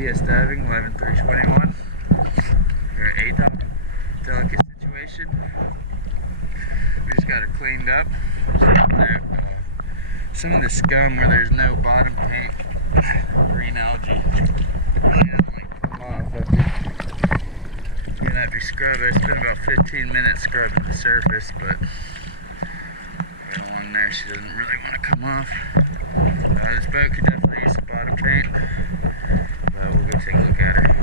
TS diving, 11/3/21. We're at a delicate situation. We just got her cleaned up. Some of the scum where there's no bottom paint, green algae, really doesn't like come off. You're gonna have to scrub it. It's been about 15 minutes scrubbing the surface, but right along there she doesn't really want to come off. This boat could definitely use some bottom paint. We'll go take a look at her.